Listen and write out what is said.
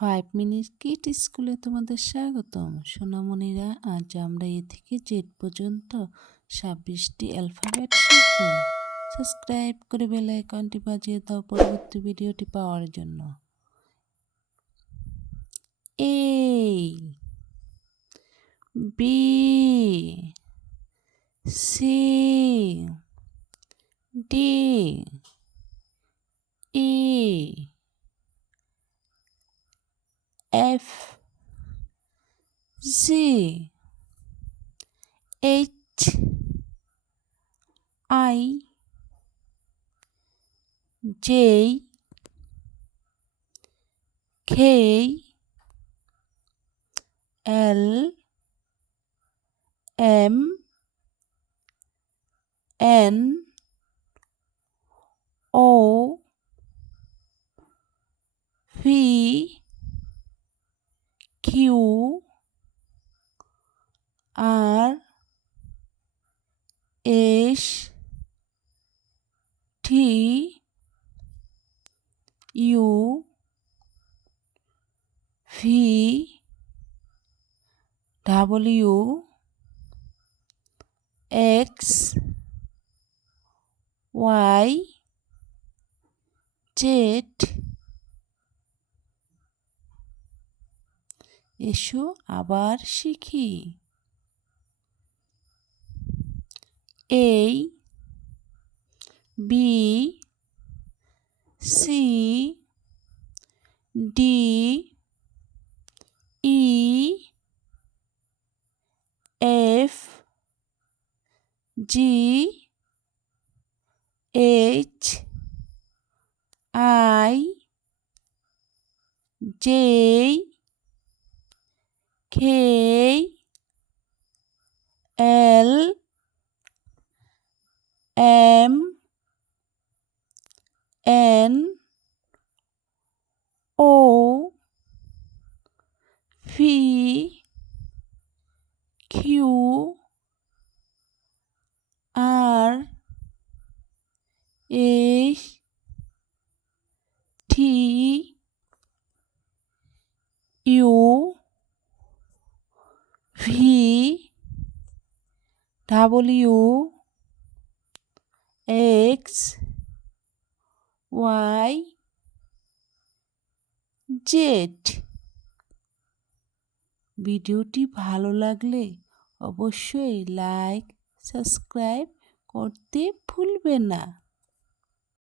5 minute kid স্কুলে তোমাদের স্বাগতম সোনামণিরা। আজ আমরা এ থেকে জেড পর্যন্ত 26টি অ্যালফাবেট শিখব। সাবস্ক্রাইব করে বেল আইকনটি বাজিয়ে দাও পরবর্তী ভিডিওটি পাওয়ার জন্য। A, B, C, D, E, F, G, H, I, J, K, L, M, N, O, P, Q, R, S, T, U, V, W, X, Y, Z। এসো আবার শিখি। A, B, C, D, E, F, G, H, I, J, K, L, M, N, O, P, Q, R, S, T, U, V, W, X, Y, Z। ভিডিওটি ভালো লাগলে অবশ্যই like subscribe করতে ভুলবে না।